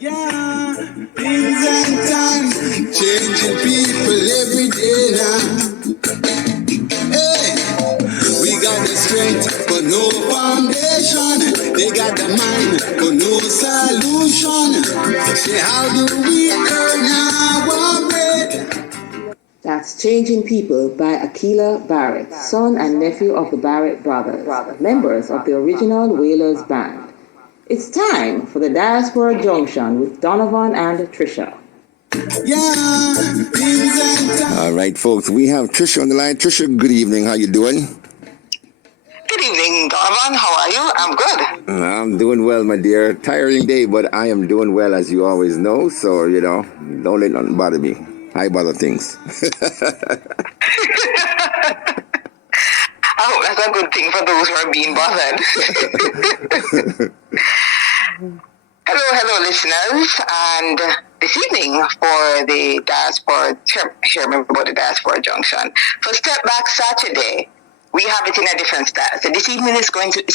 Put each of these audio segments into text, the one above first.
Yeah, things and times changing people every day now. Hey, we got the strength but no foundation. They got the mind but no solution. Say, how do we earn our bread? That's Changing People by Akila Barrett, son and nephew of the Barrett brothers, members of the original Wailers band. It's time for the Diaspora Junction with Donovan and Trisha. All right, folks, we have Trisha on the line. Trisha, good evening. How you doing? Good evening, Donovan. How are you? I'm good. I'm doing well, my dear. Tiring day, but I am doing well, as you always know. So, don't let nothing bother me. I bother things. I hope that's a good thing for those who are being bothered. Hello, listeners. And this evening for the Diaspora, remember about the Diaspora Junction. For Step Back Saturday, we have it in a different style. So this evening it's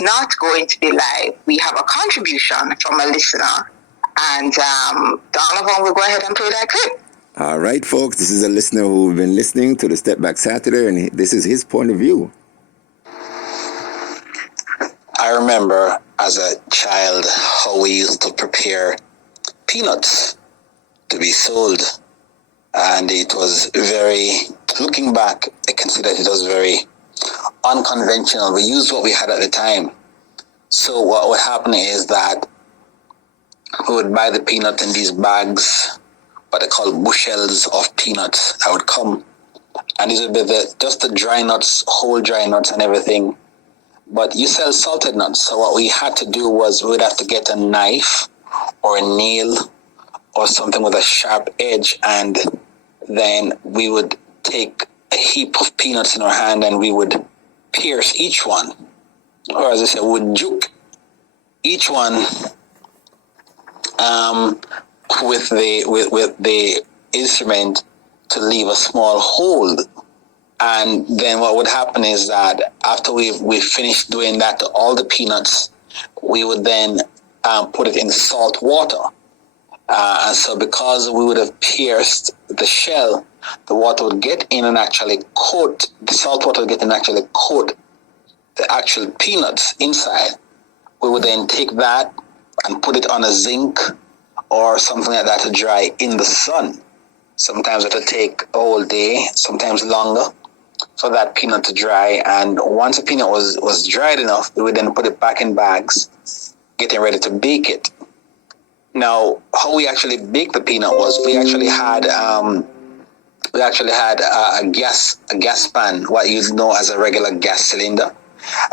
not going to be live. We have a contribution from a listener. And Donovan will go ahead and play that clip. All right, folks, this is a listener who's been listening to the Step Back Saturday, and this is his point of view. I remember as a child how we used to prepare peanuts to be sold. And it was looking back, I consider it was very unconventional. We used what we had at the time. So what would happen is that we would buy the peanut in these bags, what they call bushels of peanuts that would come. And these would be just the dry nuts, whole dry nuts and everything. But you sell salted nuts. So what we had to do was we would have to get a knife or a nail or something with a sharp edge. And then we would take a heap of peanuts in our hand and we would pierce each one. Or as I said, we would juke each one with the instrument to leave a small hole. And then what would happen is that after we finished doing that to all the peanuts, we would then put it in salt water. And so because we would have pierced the shell, the water would get in and actually coat, the salt water would get in and actually coat the actual peanuts inside. We would then take that and put it on a zinc or something like that to dry in the sun. Sometimes it would take a whole day, sometimes longer, for that peanut to dry. And once a peanut was dried enough, we would then put it back in bags, getting ready to bake it. Now, how we actually baked the peanut was we actually had a gas pan, what you know as a regular gas cylinder.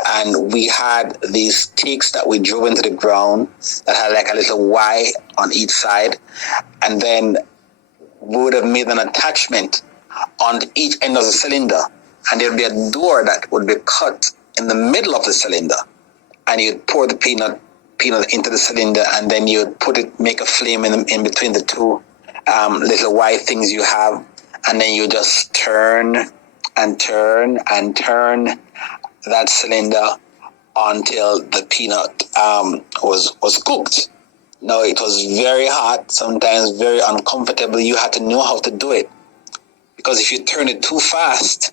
And we had these stakes that we drove into the ground that had like a little Y on each side. And then we would have made an attachment on each end of the cylinder. And there would be a door that would be cut in the middle of the cylinder. And you'd pour the peanut into the cylinder, and then you'd make a flame in between the two little Y things you have. And then you just turn and turn and turn that cylinder until the peanut was cooked. Now, it was very hot, sometimes very uncomfortable. You had to know how to do it. Because if you turn it too fast,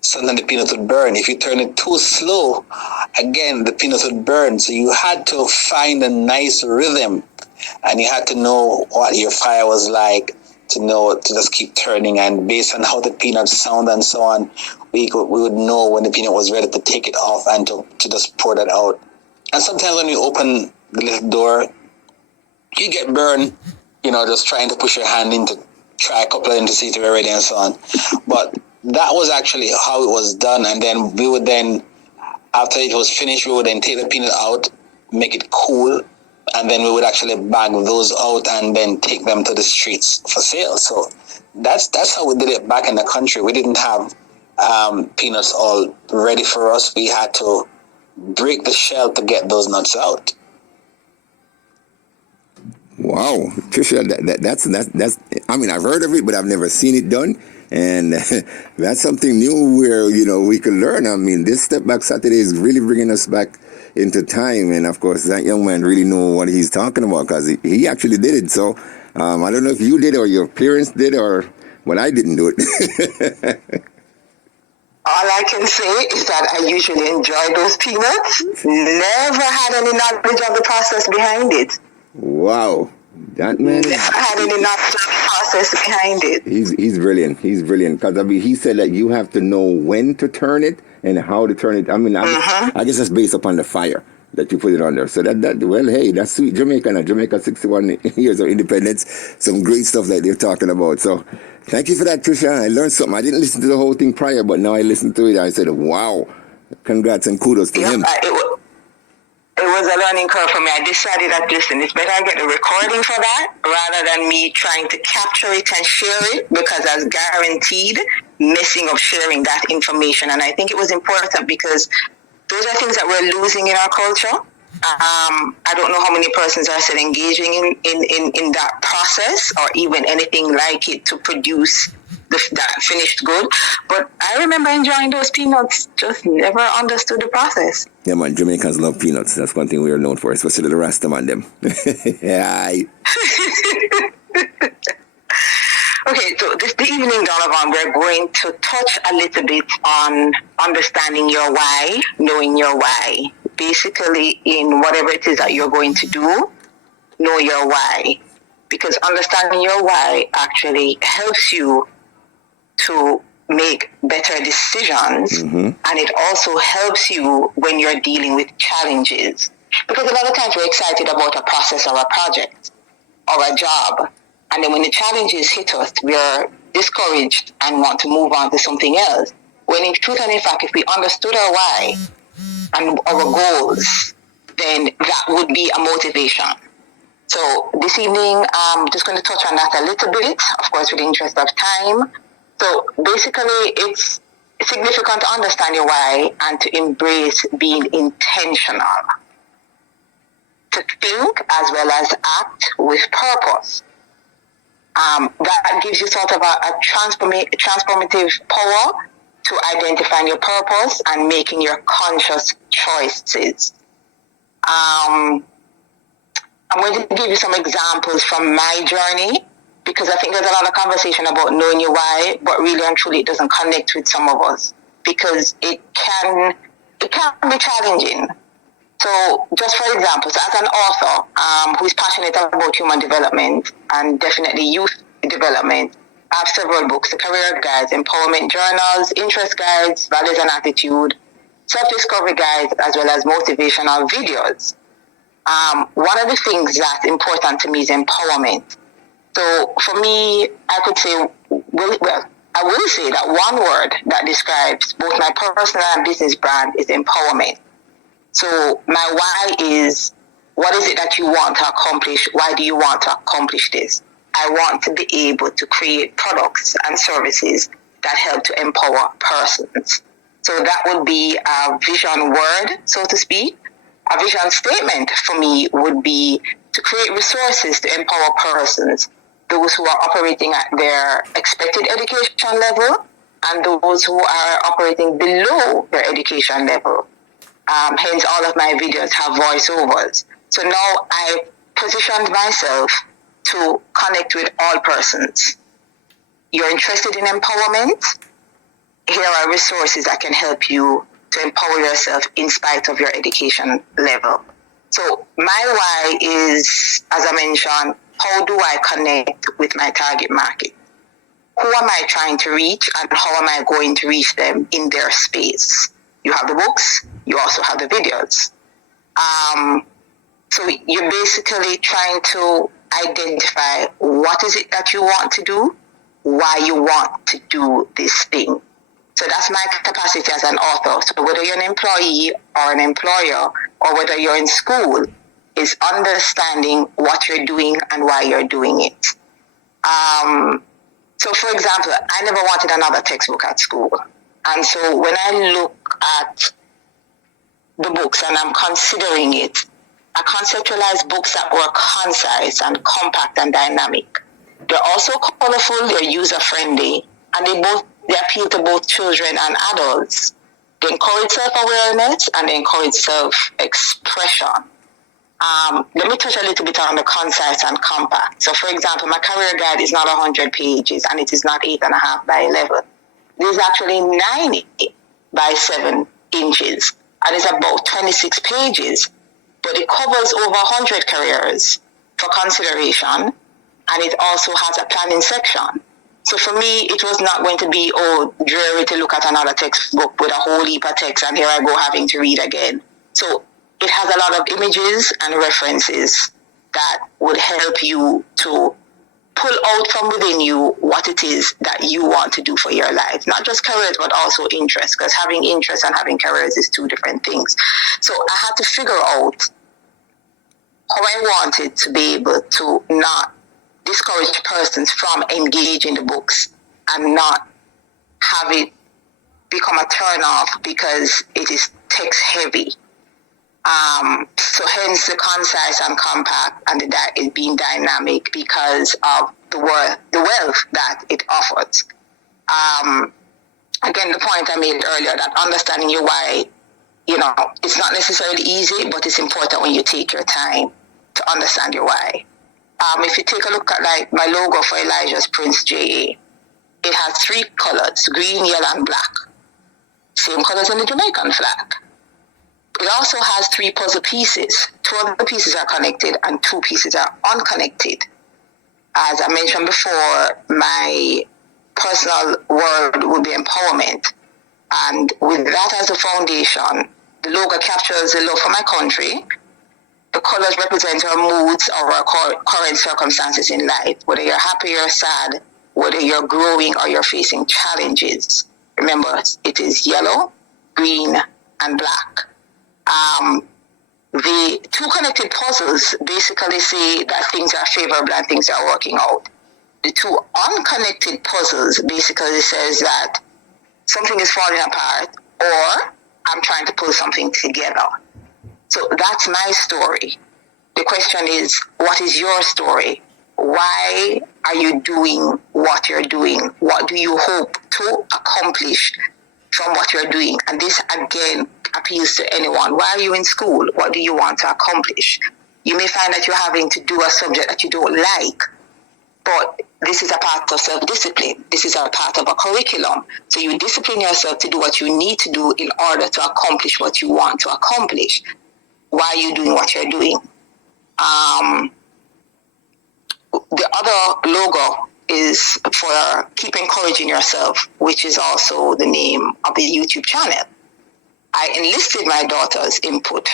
sometimes the peanut would burn. If you turn it too slow, again, the peanut would burn. So you had to find a nice rhythm, and you had to know what your fire was like to know to just keep turning. And based on how the peanuts sound and so on, we would know when the peanut was ready to take it off and to just pour that out. And sometimes when you open the little door, you get burned, just trying to push your hand in to try a couple of them to see if they're ready and so on. But that was actually how it was done. And then we would then, after it was finished, we would then take the peanut out, make it cool, and then we would actually bag those out and then take them to the streets for sale. So that's how we did it back in the country. We didn't have peanuts all ready for us. We had to break the shell to get those nuts out. Wow, Trisha, that's. I mean, I've heard of it, but I've never seen it done. And that's something new where, we can learn. I mean, this Step Back Saturday is really bringing us back into time. And, of course, that young man really knew what he's talking about because he actually did it. So I don't know if you did or your parents did but I didn't do it. All I can say is that I usually enjoy those peanuts. Never had any knowledge of the process behind it. Wow. That man. Never had any knowledge of the process behind it. He's brilliant. He's brilliant. Because, he said that you have to know when to turn it and how to turn it. I mean, I guess that's based upon the fire that you put it under. So well, hey, that's sweet Jamaica. Now, Jamaica, 61 years of independence. Some great stuff that they're talking about. So thank you for that, Trisha. I learned something. I didn't listen to the whole thing prior, but now I listened to it. I said, wow, congrats and kudos to him. It was a learning curve for me. I decided that, listen, it's better I get the recording for that rather than me trying to capture it and share it, because as guaranteed, messing up sharing that information. And I think it was important because those are things that we're losing in our culture. I don't know how many persons are still engaging in that process or even anything like it to produce that finished good. But I remember enjoying those peanuts, just never understood the process. Yeah, man, Jamaicans love peanuts. That's one thing we are known for, especially the Rastaman them. Yeah. Okay, so this evening, Donovan, we're going to touch a little bit on understanding your why, knowing your why. Basically, in whatever it is that you're going to do, know your why. Because understanding your why actually helps you to make better decisions, and it also helps you when you're dealing with challenges. Because a lot of times we're excited about a process or a project or a job, and then when the challenges hit us, we're discouraged and want to move on to something else. When in truth and in fact, if we understood our why and our goals, then that would be a motivation. So this evening, I'm just going to touch on that a little bit, of course, with the interest of time. So basically, it's significant to understand your why and to embrace being intentional. To think as well as act with purpose. That gives you sort of a transformative power to identifying your purpose and making your conscious choices. I'm going to give you some examples from my journey, because I think there's a lot of conversation about knowing your why, but really and truly it doesn't connect with some of us because it can be challenging. So just for example, so as an author who is passionate about human development and definitely youth development, I have several books: the career guides, empowerment journals, interest guides, values and attitude, self-discovery guides, as well as motivational videos. One of the things that's important to me is empowerment. So for me, I could say, I will say that one word that describes both my personal and business brand is empowerment. So my why is, what is it that you want to accomplish? Why do you want to accomplish this? I want to be able to create products and services that help to empower persons. So that would be a vision word, so to speak. A vision statement for me would be to create resources to empower persons, those who are operating at their expected education level and those who are operating below their education level. Hence, all of my videos have voiceovers. So now I positioned myself to connect with all persons. You're interested in empowerment? Here are resources that can help you to empower yourself in spite of your education level. So my why is, as I mentioned, how do I connect with my target market? Who am I trying to reach and how am I going to reach them in their space? You have the books, you also have the videos. So you're basically trying to identify what is it that you want to do, why you want to do this thing. So that's my capacity as an author. So whether you're an employee or an employer or whether you're in school, is understanding what you're doing and why you're doing it. So for example, I never wanted another textbook at school. And so when I look at the books and I'm considering it, I conceptualize books that were concise and compact and dynamic. They're also colorful, they're user-friendly, and they appeal to both children and adults. They encourage self-awareness and they encourage self-expression. Let me touch a little bit on the concise and compact. So, for example, my career guide is not 100 pages and it is not 8.5 by 11. It is actually 90 by 7 inches and it's about 26 pages, but it covers over 100 careers for consideration, and it also has a planning section. So for me, it was not going to be, dreary to look at another textbook with a whole heap of text and here I go having to read again. So it has a lot of images and references that would help you to pull out from within you what it is that you want to do for your life. Not just careers, but also interests, because having interests and having careers is two different things. So I had to figure out how I wanted to be able to not discourage persons from engaging the books and not have it become a turn off because it is text heavy. So hence the concise and compact, and it being dynamic because of the wealth that it offers. Again, the point I made earlier, that understanding your why, it's not necessarily easy, but it's important when you take your time to understand your why. If you take a look at like my logo for Elijah's Prince J.A., it has 3 colors, green, yellow, and black. Same colors in the Jamaican flag. It also has 3 puzzle pieces. 2 of the pieces are connected and 2 pieces are unconnected. As I mentioned before, my personal word would be empowerment. And with that as a foundation, the logo captures the love for my country. The colors represent our moods or our current circumstances in life, whether you're happy or sad, whether you're growing or you're facing challenges. Remember, it is yellow, green, and black. The 2 connected puzzles basically say that things are favorable and things are working out. The 2 unconnected puzzles basically says that something is falling apart or I'm trying to pull something together. So that's my story. The question is, what is your story? Why are you doing what you're doing? What do you hope to accomplish from what you're doing? And this, again, appeals to anyone. Why are you in school? What do you want to accomplish? You may find that you're having to do a subject that you don't like, but this is a part of self-discipline. This is a part of a curriculum. So you discipline yourself to do what you need to do in order to accomplish what you want to accomplish. Why are you doing what you're doing? The other logo is for Keep Encouraging Yourself, which is also the name of the YouTube channel. I enlisted my daughter's input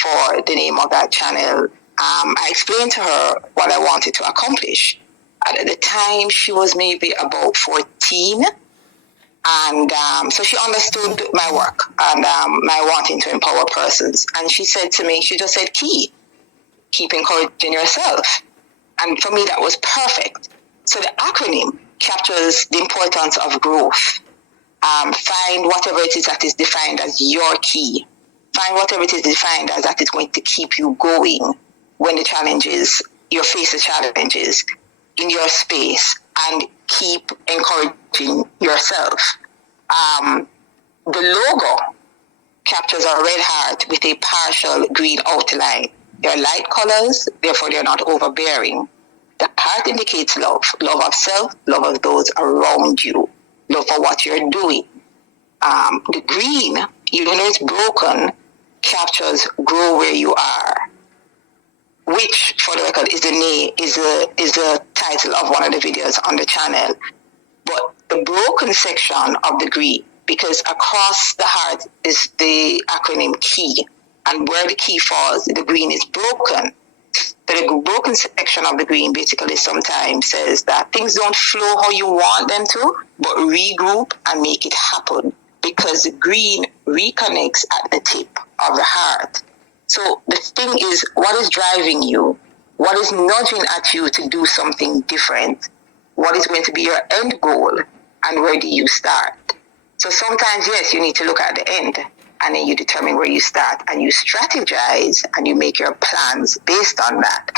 for the name of that channel. I explained to her what I wanted to accomplish. At the time, she was maybe about 14. And so she understood my work and my wanting to empower persons. And she said to me, she just said, keep encouraging yourself. And for me, that was perfect. So the acronym captures the importance of growth. Find whatever it is that is defined as your key. Find whatever it is defined as that is going to keep you going when the challenges, you face the challenges in your space, and keep encouraging yourself. The logo captures a red heart with a partial green outline. They're light colors, therefore they're not overbearing. The heart indicates love of self, love of those around you, love for what you're doing. The green, even though it's broken, captures grow where you are, which, for the record, is the title of one of the videos on the channel. But the broken section of the green, because across the heart is the acronym key, and where the key falls, the green is broken. So the broken section of the green basically sometimes says that things don't flow how you want them to, but regroup and make it happen, because the green reconnects at the tip of the heart. So the thing is, what is driving you? What is nudging at you to do something different? What is going to be your end goal? And where do you start? So sometimes, yes, you need to look at the end, and then you determine where you start, and you strategize, and you make your plans based on that,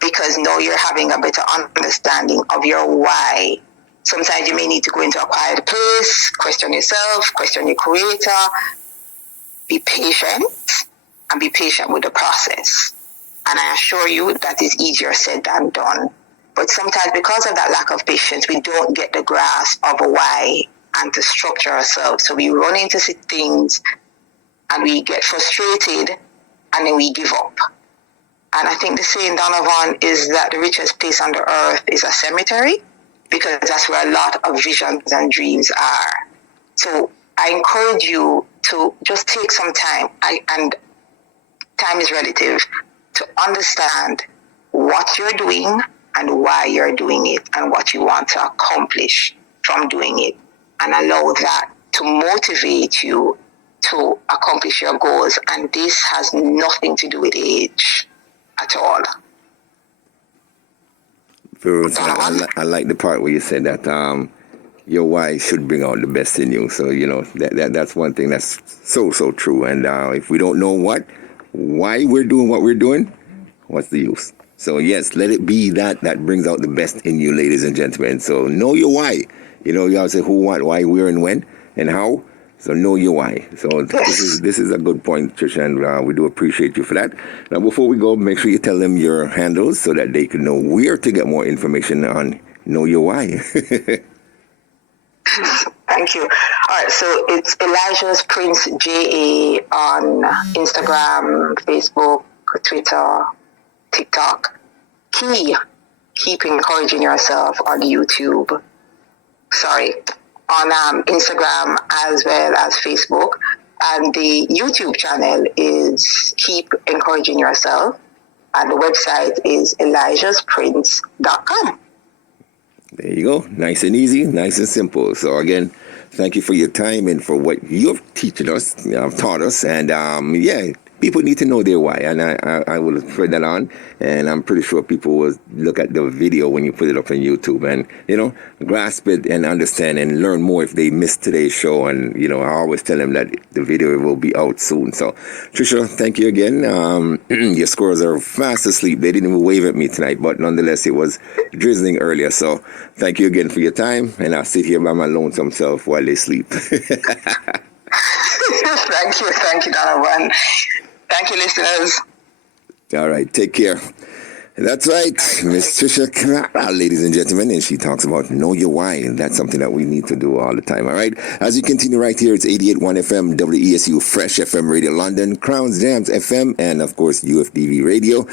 because now you're having a better understanding of your why. Sometimes you may need to go into a quiet place, question yourself, question your creator, be patient, and be patient with the process. And I assure you that is easier said than done. But sometimes because of that lack of patience, we don't get the grasp of why and to structure ourselves. So we run into things and we get frustrated and then we give up. And I think the saying, Donovan, is that the richest place on the earth is a cemetery, because that's where a lot of visions and dreams are. So I encourage you to just take some time, and time is relative, to understand what you're doing and why you're doing it and what you want to accomplish from doing it, and allow that to motivate you to accomplish your goals. And this has nothing to do with age at all. I like the part where you said that your why should bring out the best in you. So, that's one thing that's so true. And if we don't know why we're doing what we're doing, what's the use? So, yes, let it be that brings out the best in you, ladies and gentlemen. So, know your why. You always say who, what, why, where, and when, and how. So know your why. So this is a good point, Trisha, and we do appreciate you for that. Now, before we go, make sure you tell them your handles so that they can know where to get more information on Know Your Why. Thank you. All right, so it's Elijah's Prince JA on Instagram, Facebook, Twitter, TikTok. Keep encouraging yourself on YouTube. On Instagram as well as Facebook. And the YouTube channel is Keep Encouraging Yourself. And the website is elijahsprince.com. There you go. Nice and easy, nice and simple. So again, thank you for your time and for what you've taught us. And people need to know their why. And I will thread that on. And I'm pretty sure people will look at the video when you put it up on YouTube and, grasp it and understand and learn more if they missed today's show. And, I always tell them that the video will be out soon. So, Trisha, thank you again. Your squirrels are fast asleep. They didn't even wave at me tonight, but nonetheless, it was drizzling earlier. So, thank you again for your time. And I'll sit here by my lonesome self while they sleep. Thank you, Donovan. Thank you, listeners. All right, take care. That's right, Miss Trisha Carara, ladies and gentlemen, and she talks about Know Your Why, and that's something that we need to do all the time, all right? As you continue right here, it's 88.1 FM, WESU Fresh FM Radio London, Crowns Jams FM, and of course, UFDV Radio.